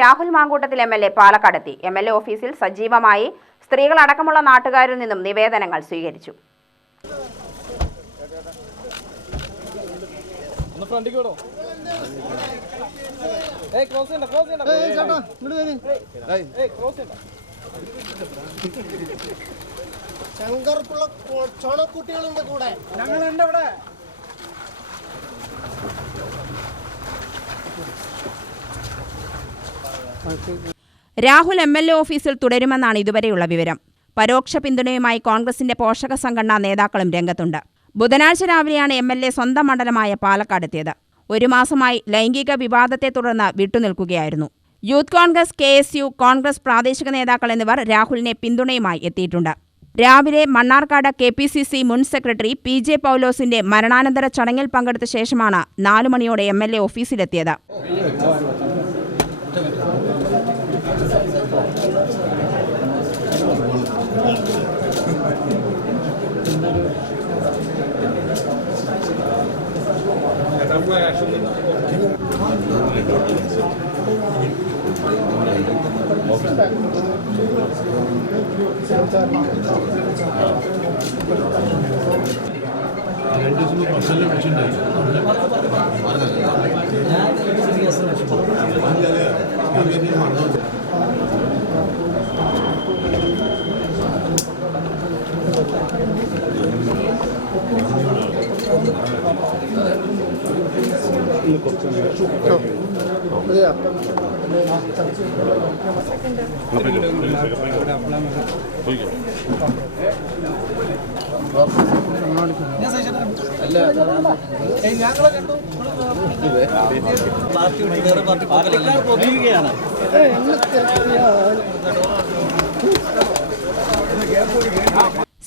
Rahul Mamkootathil MLA പാലക്കാടെത്തി. MLA ഓഫീസിൽ സജീവമായി സ്ത്രീകളടക്കമുള്ള നാട്ടുകാരിൽ നിന്നും നിവേദനങ്ങൾ സ്വീകരിച്ചു. രാഹുൽ എംഎൽഎ ഓഫീസിൽ തുടരുമെന്നാണ് ഇതുവരെയുള്ള വിവരം. പരോക്ഷ പിന്തുണയുമായി കോൺഗ്രസിന്റെ പോഷക സംഘടനാ നേതാക്കളും രംഗത്തുണ്ട്. ബുധനാഴ്ച രാവിലെയാണ് എംഎൽഎ സ്വന്തം മണ്ഡലമായ പാലക്കാടെത്തിയത്. ഒരു മാസമായി ലൈംഗിക വിവാദത്തെ തുടർന്ന് വിട്ടുനിൽക്കുകയായിരുന്നു. യൂത്ത് കോൺഗ്രസ്, KSU, കോൺഗ്രസ് പ്രാദേശിക നേതാക്കൾ എന്നിവർ രാഹുലിനെ പിന്തുണയുമായി എത്തിയിട്ടുണ്ട്. രാവിലെ മണ്ണാർക്കാട് KPCC മുൻ സെക്രട്ടറി PJ പൗലോസിന്റെ മരണാനന്തര ചടങ്ങിൽ പങ്കെടുത്ത ശേഷമാണ് 4 മണിയോടെ എംഎൽഎ ഓഫീസിലെത്തിയത്.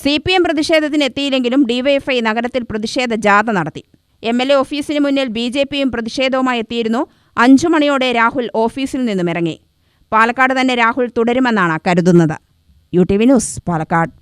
CPM പ്രതിഷേധത്തിന് എത്തിയില്ലെങ്കിലും DYFI നഗരത്തിൽ പ്രതിഷേധ ജാഥ നടത്തി. എംഎൽഎ ഓഫീസിന് മുന്നിൽ BJPയും പ്രതിഷേധവുമായി എത്തിയിരുന്നു. 5 മണിയോടെ രാഹുൽ ഓഫീസിൽ നിന്നും ഇറങ്ങി. പാലക്കാട് തന്നെ രാഹുൽ തുടരുമെന്നാണ് കരുതുന്നത്. UTV news, Palakkad.